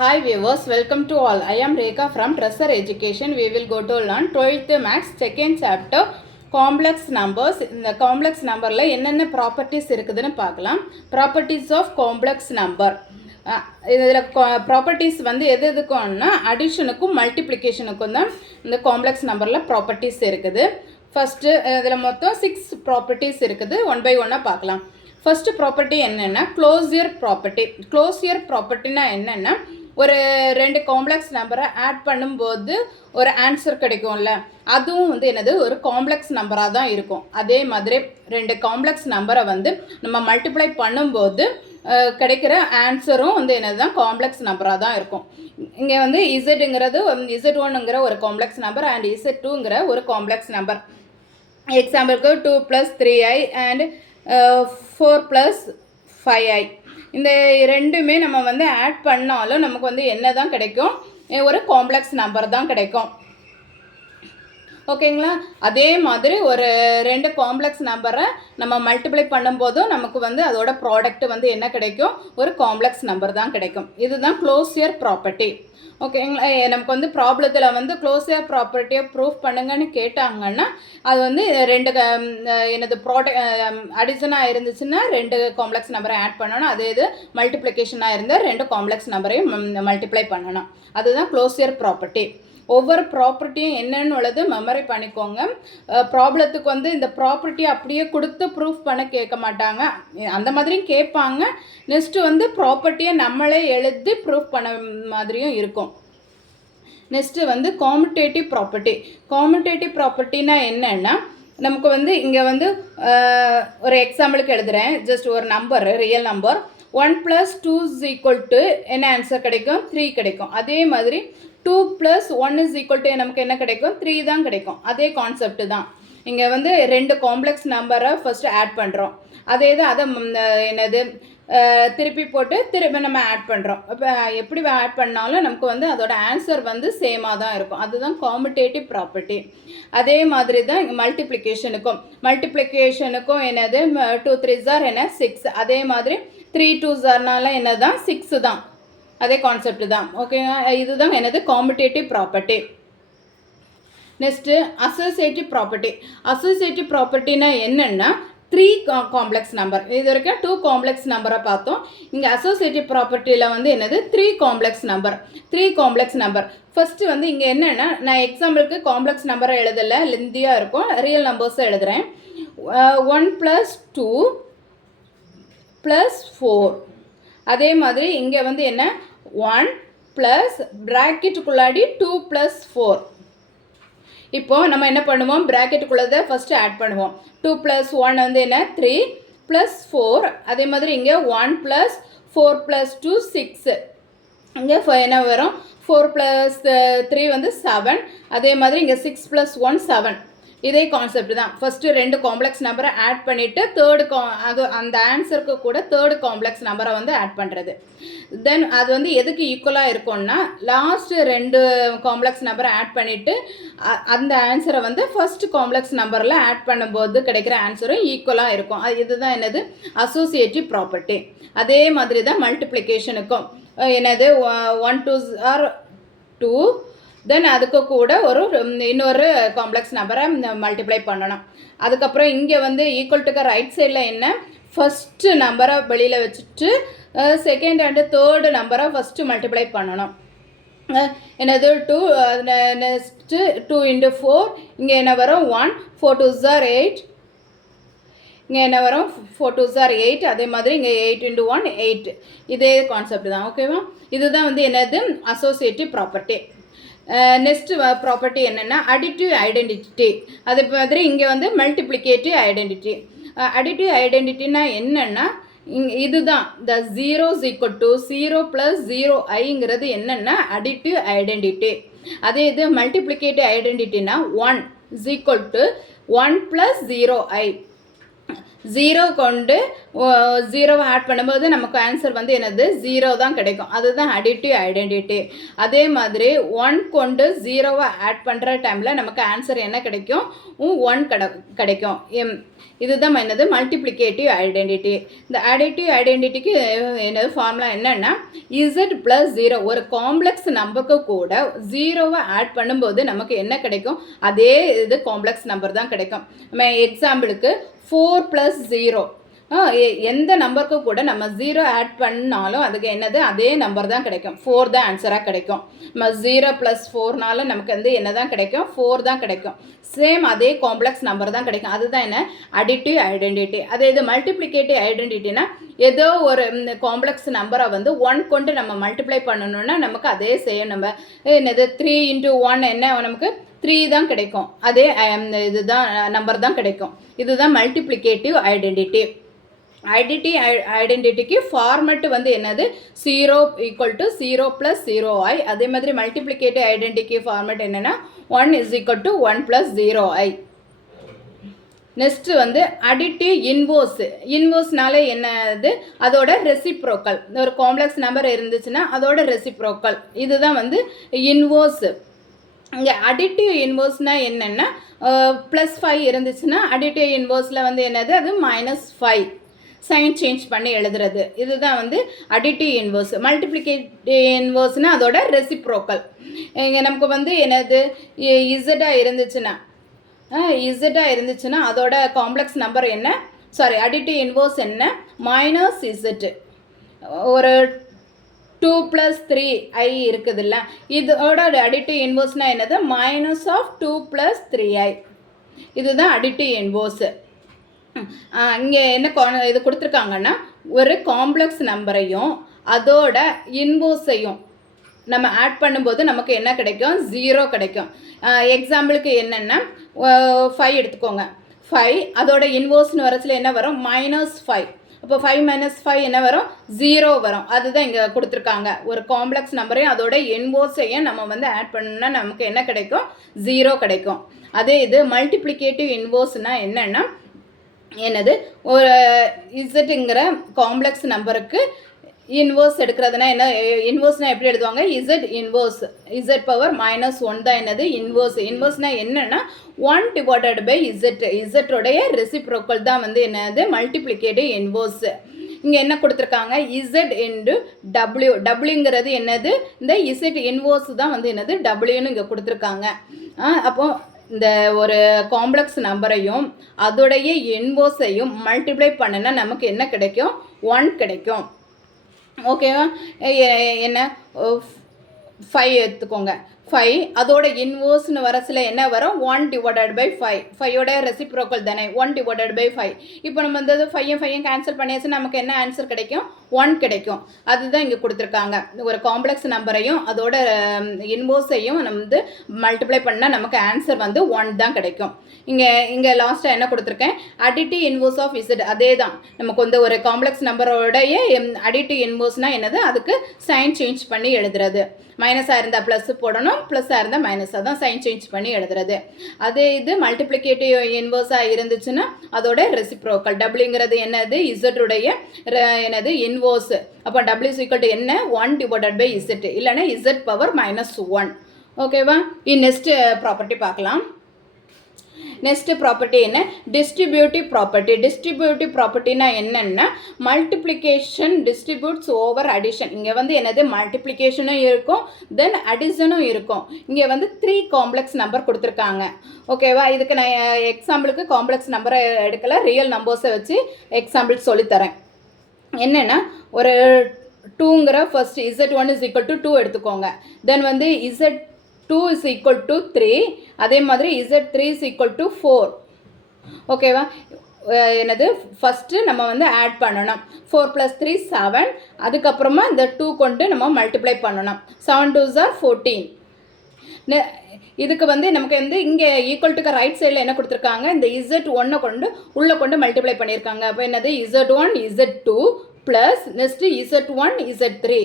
Hi viewers, welcome to all. I am Rekha from Treasure Education. We will go to learn 12th Maths second chapter complex numbers. இந்த complex numberல என்னென்ன properties இருக்குதுன்னு பார்க்கலாம். Properties of complex number. இதில் properties வந்து எதுக்குன்னா அடிஷனுக்கும் மல்டிப்ளிகேஷனுக்கும் தான் இந்த complex நம்பரில் ப்ராப்பர்ட்டிஸ் இருக்குது. ஃபஸ்ட்டு இதில் மொத்தம் 6 ப்ராப்பர்ட்டிஸ் இருக்குது. ஒன் பை ஒன்னாக பார்க்கலாம். ஃபஸ்ட்டு ப்ராப்பர்ட்டி என்னென்னா க்ளோசியர் ப்ராப்பர்ட்டி. க்ளோசியர் ப்ராப்பர்ட்டினா என்னென்னா ஒரு ரெண்டு காம்ப்ளெக்ஸ் நம்பரை ஆட் பண்ணும்போது ஒரு ஆன்சர் கிடைக்கும்ல, அதுவும் வந்து என்னது ஒரு காம்ப்ளெக்ஸ் நம்பராக தான் இருக்கும். அதே மாதிரி ரெண்டு காம்ப்ளெக்ஸ் நம்பரை வந்து நம்ம மல்டிப்ளை பண்ணும்போது கிடைக்கிற ஆன்சரும் வந்து என்னது தான் காம்ப்ளெக்ஸ் நம்பராக தான் இருக்கும். இங்கே வந்து இசட்டுங்கிறது Z1ங்கிற ஒரு காம்ப்ளெக்ஸ் நம்பர் அண்ட் Z2ங்கிற ஒரு காம்ப்ளெக்ஸ் நம்பர். எக்ஸாம்பிளுக்கு 2 + 3i அண்ட் 4 + 5i. இந்த ரெண்டுமே நம்ம வந்து ஆட் பண்ணாலும் நமக்கு வந்து என்ன தான் கிடைக்கும், ஒரு காம்ப்ளெக்ஸ் நம்பர் தான் கிடைக்கும். ஓகேங்களா? அதே மாதிரி ஒரு ரெண்டு காம்ப்ளெக்ஸ் நம்பரை நம்ம மல்டிப்ளை பண்ணும்போதும் நமக்கு வந்து அதோட ப்ராடக்ட் வந்து என்ன கிடைக்கும், ஒரு காம்ப்ளெக்ஸ் நம்பர் தான் கிடைக்கும். இதுதான் க்ளோசியர் ப்ராப்பர்ட்டி. ஓகேங்களா? நமக்கு வந்து ப்ராப்ளத்தில் வந்து க்ளோசியர் ப்ராப்பர்ட்டியை ப்ரூஃப் பண்ணுங்கன்னு கேட்டாங்கன்னா அது வந்து ரெண்டு என்னது அடிஷனாக இருந்துச்சுன்னா ரெண்டு காம்ப்ளெக்ஸ் நம்பரை ஆட் பண்ணணும். அதே இது மல்டிப்ளிகேஷனாக இருந்தால் ரெண்டு காம்ப்ளெக்ஸ் நம்பரையும் மல்டிப்ளை பண்ணணும். அதுதான் க்ளோசியர் ப்ராப்பர்ட்டி. ஒவ்வொரு ப்ராப்பர்ட்டியும் என்னென்னு உள்ளது மெமரி பண்ணிக்கோங்க. ப்ராப்ளத்துக்கு வந்து இந்த ப்ராப்பர்ட்டியை அப்படியே கொடுத்து ப்ரூஃப் பண்ண கேட்க மாட்டாங்க, அந்த மாதிரியும் கேட்பாங்க. நெக்ஸ்ட்டு வந்து ப்ராப்பர்ட்டியை நம்மளே எழுதி ப்ரூஃப் பண்ண மாதிரியும் இருக்கும். நெக்ஸ்ட்டு வந்து காம்யூட்டேட்டிவ் ப்ராப்பர்ட்டி. காம்யூட்டேட்டிவ் ப்ராப்பர்ட்டினா என்னென்னா நமக்கு வந்து இங்கே வந்து ஒரு எக்ஸாம்பிளுக்கு எழுதுகிறேன். ஜஸ்ட் ஒரு நம்பர், ரியல் நம்பர் 1 + 2 என்ன ஆன்சர் கிடைக்கும், 3 கிடைக்கும். அதே மாதிரி 2 + 1 நமக்கு என்ன கிடைக்கும், 3 தான் கிடைக்கும். அதே கான்செப்ட் தான். இங்கே வந்து ரெண்டு காம்ப்ளெக்ஸ் நம்பரை ஃபஸ்ட்டு ஆட் பண்ணுறோம். அதே தான் அதை என்னது திருப்பி போட்டு திருப்பி நம்ம ஆட் பண்ணுறோம். இப்போ எப்படி ஆட் பண்ணாலும் நமக்கு வந்து அதோட ஆன்சர் வந்து சேமாக தான் இருக்கும். அதுதான் காம்யூட்டேட்டிவ் ப்ராப்பர்ட்டி. அதே மாதிரி தான் மல்டிப்ளிகேஷனுக்கும் என்னது 2 3s என்ன 6. அதே மாதிரி 3 2s என்ன தான் 6 தான். அதே கான்செப்ட் தான். ஓகேங்க? இதுதான் என்னது commutative property. Next associative property. அசோசியேட்டிவ் ப்ராப்பர்ட்டினா என்னென்னா 3 காம்ப்ளெக்ஸ் நம்பர். இது வரைக்கும் 2 காம்ப்ளெக்ஸ் நம்பரை பார்த்தோம். இங்கே அசோசியேட்டிவ் ப்ராப்பர்ட்டியில் வந்து என்னது 3 complex number. 3 complex number. First வந்து இங்கே என்னென்னா நான் எக்ஸாம்பிளுக்கு காம்ப்ளெக்ஸ் நம்பரை எழுதலை, லெந்தியாக இருக்கும், ரியல் நம்பர்ஸை எழுதுகிறேன். 1 + 2 + 4. அதே மாதிரி இங்கே வந்து என்ன 1 + ப்ராக்கெட்டுக்குள்ளாடி 2 + 4. இப்போது நம்ம என்ன பண்ணுவோம், ப்ராக்கெட்டுக்குள்ளதை ஃபஸ்ட்டு ஆட் பண்ணுவோம். 2 + 1 வந்து என்ன 3 + 4. அதே மாதிரி இங்கே 1 + 4 + 2 6. இங்கே என்ன வரும் 4 + 3 வந்து 7. அதே மாதிரி இங்கே 6 + 1 7. இதே கான்செப்ட் தான். ஃபஸ்ட்டு ரெண்டு காம்ப்ளெக்ஸ் நம்பரை ஆட் பண்ணிவிட்டு அது அந்த ஆன்சருக்கு கூட தேர்டு காம்ப்ளெக்ஸ் நம்பரை வந்து ஆட் பண்ணுறது. தென் அது வந்து எதுக்கு ஈக்குவலாக இருக்கும்னா லாஸ்ட்டு ரெண்டு காம்ப்ளெக்ஸ் நம்பரை ஆட் பண்ணிவிட்டு அந்த ஆன்சரை வந்து ஃபஸ்ட்டு காம்ப்ளெக்ஸ் நம்பரில் ஆட் பண்ணும்போது கிடைக்கிற ஆன்சரும் ஈக்குவலாக இருக்கும். இதுதான் என்னது அசோசியேட்டிவ் ப்ராப்பர்ட்டி. அதே மாதிரி தான் மல்டிப்ளிகேஷனுக்கும் என்னது 1 2s 2. தென் அதுக்கு கூட இன்னொரு காம்ப்ளெக்ஸ் நம்பரை மல்டிப்ளை பண்ணணும். அதுக்கப்புறம் இங்கே வந்து ஈக்குவல்ட்டுக்கு ரைட் சைடில் என்ன ஃபஸ்ட்டு நம்பரை வெளியில் வச்சுட்டு செகண்ட் அண்டு தேர்டு நம்பரை ஃபஸ்ட்டு மல்டிப்ளை பண்ணணும். என்னது 2. நெக்ஸ்ட்டு 2 × 4. இங்கே என்ன வரும் 1 4 2s 8. இங்கே என்ன வரும் 4 2s 8. அதே மாதிரி இங்கே 8 × 1 8. இதே கான்செப்ட் தான். ஓகேவா? இதுதான் வந்து என்னது அசோசியேட்டிவ் ப்ராப்பர்ட்டி. நெக்ஸ்ட் ப்ராப்பர்ட்டி என்னென்னா அடிட்டிவ் ஐடென்டிட்டி. அதே மாதிரி இங்கே வந்து மல்டிப்ளிகேட்டிவ் ஐடென்டிட்டி. அடிட்டிவ் ஐடென்டிட்டினா என்னென்னா இதுதான் இந்த 0 = 0 + 0i என்னென்னா அடிட்டிவ் ஐடென்டிட்டி. அதே இது மல்டிப்ளிகேட்டிவ் ஐடென்டிட்டினா 1 = 1 + 0i. 0 கொண்டு 0 ஆட் பண்ணும்போது நமக்கு ஆன்சர் வந்து என்னது 0 தான் கிடைக்கும். அதுதான் அடிட்டிவ் ஐடென்டிட்டி. அதே மாதிரி 1 கொண்டு 0 ஆட் பண்ணுற டைமில் நமக்கு ஆன்சர் என்ன கிடைக்கும்? 1 கிடைக்கும். இதுதான் என்னது மல்டிப்ளிகேட்டிவ் ஐடென்டிட்டி. இந்த அடிட்டிவ் ஐடென்டிட்டிக்கு என்னது ஃபார்முலா என்னென்னா Z + 0 ஒரு காம்ப்ளெக்ஸ் நம்பருக்கு கூட 0 ஆட் பண்ணும்போது நமக்கு என்ன கிடைக்கும்? அதே இது காம்ப்ளெக்ஸ் நம்பர் தான் கிடைக்கும். நம்ம எக்ஸாம்பிளுக்கு 4 + 0 எந்த நம்பருக்கு கூட நம்ம 0 ஆட் பண்ணாலும் அதுக்கு என்னது அதே நம்பர் தான் கிடைக்கும். 4 தான் ஆன்சராக கிடைக்கும். நம்ம 0 + 4னால நமக்கு வந்து என்ன தான் கிடைக்கும்? 4 தான் கிடைக்கும். சேம் அதே காம்ப்ளெக்ஸ் நம்பர் தான் கிடைக்கும். அதுதான் என்ன அடிட்டிவ் ஐடென்டிட்டி. அதே இது மல்டிப்ளிகேட்டிவ் ஐடென்டிட்டினா ஏதோ ஒரு காம்ப்ளெக்ஸ் நம்பரை வந்து 1 கொண்டு நம்ம மல்டிப்ளை பண்ணணும்னா நமக்கு அதே செய்யும். நம்ம என்னது 3 × 1 என்ன நமக்கு 3 தான் கிடைக்கும். அதே இதுதான் நம்பர் தான் கிடைக்கும். இதுதான் மல்டிப்ளிகேட்டிவ் ஐடென்டிட்டி. ஐடென்டிட்டிக்கு ஃபார்மெட் வந்து என்னது 0 = 0 + 0i. அதே மாதிரி மல்டிப்ளிகேட்டிவ் ஐடென்டிட்டி ஃபார்மெட் என்னென்னா 1 = 1 + 0i. நெக்ஸ்ட்டு வந்து அடிட்டிவ் இன்வர்ஸ். இன்வர்ஸ்னால என்னது அதோட ரெசிப்ரோக்கல். ஒரு காம்ப்ளெக்ஸ் நம்பர் இருந்துச்சுன்னா அதோட ரெசிப்ரோக்கல். இதுதான் வந்து இன்வர்ஸ். இங்கே அடிட்டிவ் இன்வர்ஸ்னால் என்னென்னா +5 இருந்துச்சுன்னா அடிட்டிவ் இன்வர்ஸில் வந்து என்னது அது -5 சைன் சேஞ்ச் பண்ணி எழுதுறது. இதுதான் வந்து அடிட்டிவ் இன்வர்ஸ். மல்டிப்ளிகேட்டிவ் இன்வர்ஸ்னால் அதோட ரெசிப்ரோக்கல். இங்கே நமக்கு வந்து என்னது இசட்டாக இருந்துச்சுன்னா அதோட காம்ப்ளெக்ஸ் நம்பர் என்ன அடிட்டிவ் இன்வர்ஸ் என்ன -z. ஒரு 2 + 3i இருக்குதுல்ல, இதோட அடிட்டிவ் இன்வர்ஸ்னால் என்னது -2 + 3i. இதுதான் அடிட்டிவ் இன்வர்ஸ். இங்கே என்ன இது கொடுத்துருக்காங்கன்னா ஒரு காம்ப்ளெக்ஸ் நம்பரையும் அதோட இன்வர்ஸையும் நம்ம ஆட் பண்ணும்போது நமக்கு என்ன கிடைக்கும்? 0 கிடைக்கும். எக்ஸாம்பிளுக்கு என்னென்னா 5 எடுத்துக்கோங்க. 5 அதோட இன்வர்ஸ்னு வரச்சில் என்ன வரும்? -5. அப்போ 5 - 5 என்ன வரும்? 0 வரும். அதுதான் இங்கே கொடுத்துருக்காங்க. ஒரு காம்ப்ளெக்ஸ் நம்பரையும் அதோட இன்வர்ஸையும் நம்ம வந்து ஆட் பண்ணோம்னா நமக்கு என்ன கிடைக்கும்? 0 கிடைக்கும். அதே இது மல்டிப்ளிகேட்டிவ் இன்வர்ஸ்னால் என்னென்னா என்னது ஒரு இசட்டுங்கிற காம்ப்ளெக்ஸ் நம்பருக்கு இன்வர்ஸ் எடுக்கிறதுனா என்ன? இன்வர்ஸ்னால் எப்படி எழுதுவாங்க? Z inverse. Z பவர் -1 தான் என்னது இன்வர்ஸ். இன்வர்ஸ்னால் என்னென்னா 1 / Z. இசட்டோடைய ரெசிப்ரோக்கல் தான் வந்து என்னது மல்டிப்ளிகேட்டிவ் இன்வர்ஸ். இங்கே என்ன கொடுத்துருக்காங்க? Z × W. Wங்கிறது என்னது? இந்த Z இன்வர்ஸ் தான் வந்து என்னது Wன்னு இங்கே கொடுத்துருக்காங்க. அப்போது இந்த ஒரு காம்ப்ளெக்ஸ் நம்பரையும் அதோடைய இன்வர்ஸையும் மல்டிப்ளை பண்ணினா நமக்கு என்ன கிடைக்கும்? 1 கிடைக்கும். ஓகேவா? என்ன 5 எடுத்துக்கோங்க. 5 அதோட இன்வர்ஸ்னு வரச்சில் என்ன வரும்? 1 / 5. 5ஓட ரெசிப்ரோக்கல் தானே 1 / 5. இப்போ நம்ம வந்து 5 கேன்சல் பண்ணியாச்சு, நமக்கு என்ன ஆன்சர் கிடைக்கும்? 1 கிடைக்கும். அதுதான் இங்கே கொடுத்துருக்காங்க. ஒரு காம்ப்ளெக்ஸ் நம்பரையும் அதோட இன்வர்ஸையும் நம்ம வந்து மல்டிப்ளை பண்ணால் நமக்கு ஆன்சர் வந்து 1 தான் கிடைக்கும். இங்கே லாஸ்ட்டாக என்ன கொடுத்துருக்கேன்? Additive inverse of Z. அதே தான் நமக்கு வந்து ஒரு காம்ப்ளெக்ஸ் நம்பரோடைய அடிட்டிவ் இன்வர்ஸ்னால் என்னது? அதுக்கு சைன் சேஞ்ச் பண்ணி எழுதுறது. மைனஸாக இருந்தால் ப்ளஸ் போடணும், ப்ளஸ்ஸாக இருந்தால் மைனஸாக தான் சைன் சேஞ்ச் பண்ணி எழுதுறது. அதே இது மல்டிப்ளிகேட்டிவ் இன்வர்ஸாக இருந்துச்சுன்னா அதோட ரெசிப்ரோக்கல். Wங்கிறது என்னது? Z என்னது இன்வர்ஸ். அப்போ W = என்ன? 1 / Z. இல்லைன்னா Z பவர் -1. ஓகேவா? நெக்ஸ்ட் ப்ராப்பர்ட்டி பார்க்கலாம். நெக்ஸ்ட் ப்ராப்பர்ட்டி என்ன? Distributive property. டிஸ்ட்ரிபியூட்டிவ் ப்ராப்பர்ட்டினா என்னென்னா மல்டிப்ளிகேஷன் டிஸ்ட்ரிபியூட்ஸ் ஓவர் அடிஷன். இங்கே வந்து என்னது மல்டிப்ளிகேஷனும் இருக்கும், தென் அடிஷனும் இருக்கும். இங்கே வந்து 3 காம்ப்ளெக்ஸ் நம்பர் கொடுத்துருக்காங்க. ஓகேவா? இதுக்கு நான் எக்ஸாம்பிளுக்கு காம்ப்ளெக்ஸ் நம்பரை எடுக்கல, ரியல் நம்பர்ஸை வச்சு எக்ஸாம்பிள் சொல்லித்தரேன். என்னென்னா ஒரு 2ங்கிற ஃபர்ஸ்ட் Z1 = 2 எடுத்துக்கோங்க. தென் வந்து Z2 = 3. அதே மாதிரி Z3 = 4. ஓகேவா? என்னது ஃபஸ்ட்டு நம்ம வந்து ஆட் பண்ணணும். 4 + 3 7. அதுக்கப்புறமா இந்த 2 கொண்டு நம்ம மல்டிப்ளை பண்ணணும். 7 2s are 14. இதுக்கு வந்து நமக்கு வந்து இங்கே ஈக்குவல்ட்டுக்கு ரைட் சைடில் என்ன கொடுத்துருக்காங்க? இந்த Z1 கொண்டு மல்டிப்ளை பண்ணியிருக்காங்க. அப்போ என்னது Z1 Z2 plus next Z1 Z3.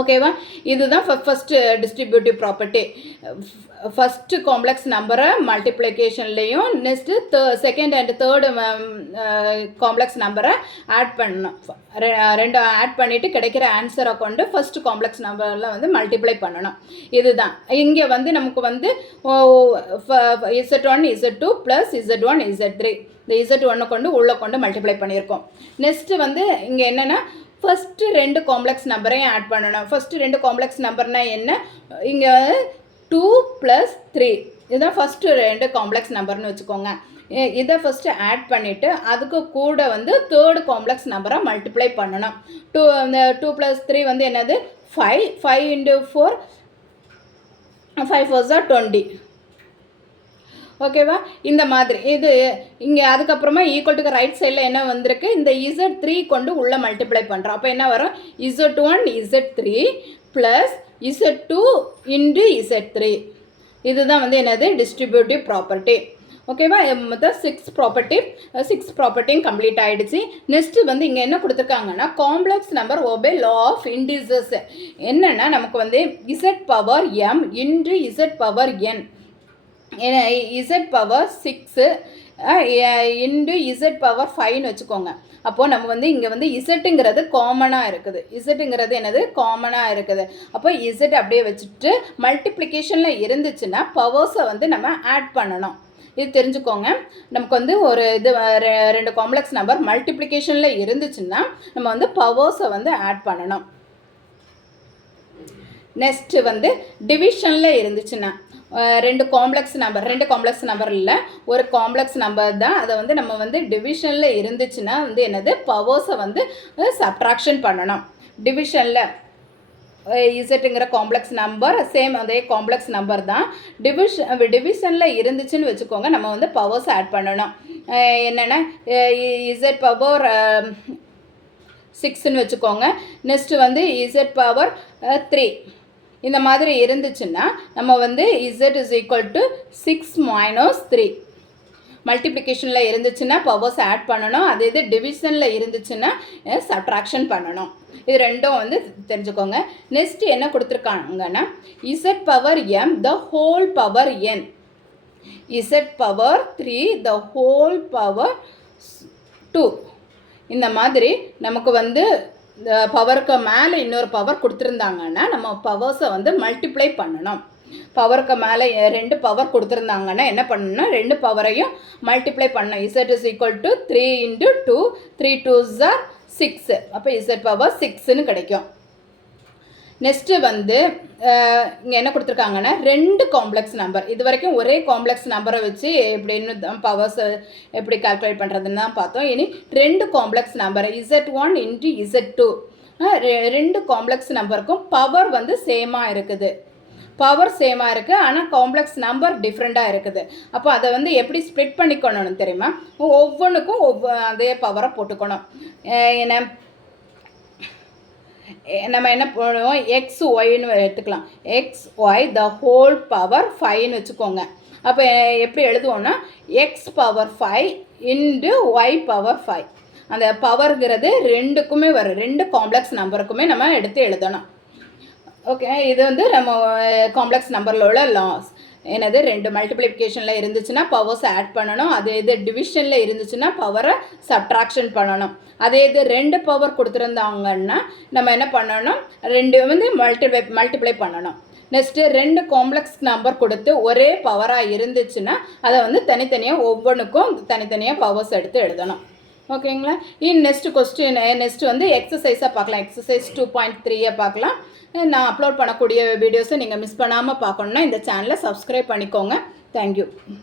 ஓகேவா, இதுதான் first distributive property. First complex நம்பரை மல்டிப்ளிகேஷன்லேயும் next second and third complex நம்பரை ஆட் பண்ணணும். ரெண்டும் ஆட் பண்ணிவிட்டு கிடைக்கிற ஆன்சரை கொண்டு ஃபஸ்ட்டு காம்ப்ளெக்ஸ் நம்பரில் வந்து மல்டிப்ளை பண்ணணும். இதுதான் இங்கே வந்து நமக்கு வந்து Z1 Z2 plus Z1 Z3 இந்த Z1 கொண்டு உள்ளே கொண்டு மல்டிப்ளை பண்ணியிருக்கோம். நெக்ஸ்ட்டு வந்து இங்கே என்னென்னா ஃபஸ்ட்டு 2 காம்ப்ளெக்ஸ் நம்பரையும் ஆட் பண்ணணும். ஃபஸ்ட்டு 2 காம்ப்ளெக்ஸ் நம்பர்னால் என்ன, இங்கே 2 + 3 இதுதான் ஃபஸ்ட்டு 2 காம்ப்ளெக்ஸ் நம்பர்னு வச்சுக்கோங்க. இதை ஃபஸ்ட்டு ஆட் பண்ணிவிட்டு அதுக்கு கூட வந்து தேர்டு காம்ப்ளெக்ஸ் நம்பரை மல்டிப்ளை பண்ணணும். 2 + 3 வந்து என்னது 5 5 × 4 5 4 20. ஓகேவா, இந்த மாதிரி இது இங்கே அதுக்கப்புறமா ஈக்குவல் ரைட் சைடில் என்ன வந்திருக்கு, இந்த Z3 கொண்டு உள்ளே மல்டிப்ளை பண்ணுறோம். அப்போ என்ன வரும், Z1 Z3 plus Z2 × Z3. இதுதான் வந்து என்னது டிஸ்ட்ரிபியூட்டிவ் ப்ராப்பர்ட்டி. ஓகேவா, மொத்தம் 6 ப்ராப்பர்ட்டியும் கம்ப்ளீட் ஆகிடுச்சு. நெக்ஸ்ட்டு வந்து இங்கே என்ன கொடுத்துருக்காங்கன்னா complex number obey law of indices. என்னென்னா நமக்கு வந்து Z power m × Z power n Z power 6 × Z power 5ன்னு வச்சுக்கோங்க. அப்போது நம்ம வந்து இங்கே வந்து இசட்டுங்கிறது காமனாக இருக்குது. இசட்டுங்கிறது என்னது காமனாக இருக்குது. அப்போ இசட் அப்படியே வச்சுட்டு மல்டிப்ளிகேஷனில் இருந்துச்சுன்னா பவர்ஸை வந்து நம்ம ஆட் பண்ணணும். இது தெரிஞ்சுக்கோங்க. நமக்கு வந்து ஒரு இது 2 காம்ப்ளெக்ஸ் நம்பர் மல்டிப்ளிகேஷனில் இருந்துச்சுன்னா நம்ம வந்து பவர்ஸை வந்து ஆட் பண்ணணும். நெக்ஸ்ட்டு வந்து டிவிஷனில் இருந்துச்சுன்னா 2 காம்ப்ளெக்ஸ் நம்பர் இல்லை, ஒரு காம்ப்ளெக்ஸ் நம்பர் தான். அதை வந்து நம்ம வந்து டிவிஷனில் இருந்துச்சுன்னா வந்து என்னது பவர்ஸை வந்து சப்ட்ராக்ஷன் பண்ணணும். டிவிஷனில் இசட்டுங்கிற காம்ப்ளெக்ஸ் நம்பர் சேம் அதே காம்ப்ளெக்ஸ் நம்பர் தான். டிவிஷனில் இருந்துச்சுன்னு வச்சுக்கோங்க, நம்ம வந்து பவர்ஸ் ஆட் பண்ணணும். என்னென்னா Z பவர் 6ன்னு வச்சுக்கோங்க. நெக்ஸ்ட்டு வந்து Z பவர் 3 இந்த மாதிரி இருந்துச்சுன்னா நம்ம வந்து Z = 6 - 3. மல்டிப்ளிகேஷனில் இருந்துச்சுன்னா பவர்ஸ் ஆட் பண்ணணும். அதே இது டிவிஷனில் இருந்துச்சுன்னா சப்ட்ராக்ஷன் பண்ணணும். இது ரெண்டும் வந்து தெரிஞ்சுக்கோங்க. நெக்ஸ்ட்டு என்ன கொடுத்துருக்காங்கன்னா Z power m the whole power n, Z power 3 the whole power 2. இந்த மாதிரி நமக்கு வந்து இந்த பவருக்கு மேலே இன்னொரு பவர் கொடுத்துருந்தாங்கன்னா நம்ம பவர்ஸை வந்து மல்டிப்ளை பண்ணணும். பவருக்கு மேலே 2 பவர் கொடுத்துருந்தாங்கன்னா என்ன பண்ணணும்னா 2 பவரையும் மல்டிப்ளை பண்ணணும். Z = 3 × 2 3 2s are 6. அப்போ Z பவர் 6ன்னு கிடைக்கும். நெக்ஸ்ட்டு வந்து இங்கே என்ன கொடுத்துருக்காங்கன்னா 2 காம்ப்ளெக்ஸ் நம்பர். இது வரைக்கும் ஒரே காம்ப்ளெக்ஸ் நம்பரை வச்சு எப்படின்னு பவர்ஸ் எப்படி கால்குலேட் பண்ணுறதுன்னு தான் பார்த்தோம். இனி 2 complex number Z1 × Z2 2 complex நம்பருக்கும் பவர் வந்து சேமாக இருக்குது. ஆனால் காம்ப்ளெக்ஸ் நம்பர் டிஃப்ரெண்ட்டாக இருக்குது. அப்போ அதை வந்து எப்படி ஸ்ப்ளிட் பண்ணிக்கணும்னு தெரியுமா, ஒவ்வொன்றுக்கும் அதே பவரை போட்டுக்கணும். ஏன்னா நம்ம என்ன பண்ணுவோம், XYன்னு எடுத்துக்கலாம். XY த ஹோல் பவர் 5ன்னு வச்சுக்கோங்க. அப்போ எப்படி எழுதுவோம்னா X பவர் 5 × Y பவர் 5. அந்த பவர்ங்கிறது ரெண்டுக்குமே வரும், 2 காம்ப்ளெக்ஸ் நம்பருக்குமே நம்ம எடுத்து எழுதணும். ஓகே, இது வந்து நம்ம காம்ப்ளெக்ஸ் நம்பரில் உள்ள லாஸ். என்னது 2 மல்டிப்ளிகேஷனில் இருந்துச்சுன்னா பவர்ஸ் ஆட் பண்ணணும். அதே இது டிவிஷனில் இருந்துச்சுன்னா பவரை சப்ட்ராக்ஷன் பண்ணணும். அதே இது 2 பவர் கொடுத்துருந்தாங்கன்னா நம்ம என்ன பண்ணணும், 2 வந்து மல்டிப்ளை பண்ணணும். நெக்ஸ்ட்டு 2 காம்ப்ளெக்ஸ் நம்பர் கொடுத்து ஒரே பவராக இருந்துச்சுன்னா அதை வந்து தனித்தனியாக ஒவ்வொன்றுக்கும் தனித்தனியாக பவர்ஸ் எடுத்து எழுதணும். ஓகேங்களா. நெக்ஸ்ட் வந்து எக்ஸசைஸாக பார்க்கலாம். எக்ஸசைஸ் 2.3 பார்க்கலாம். நான் அப்லோட் பண்ணக்கூடிய வீடியோஸை நீங்கள் மிஸ் பண்ணாமல் பார்க்கணுன்னா இந்த சேனலை சப்ஸ்கிரைப் பண்ணிக்கோங்க. தேங்க்யூ.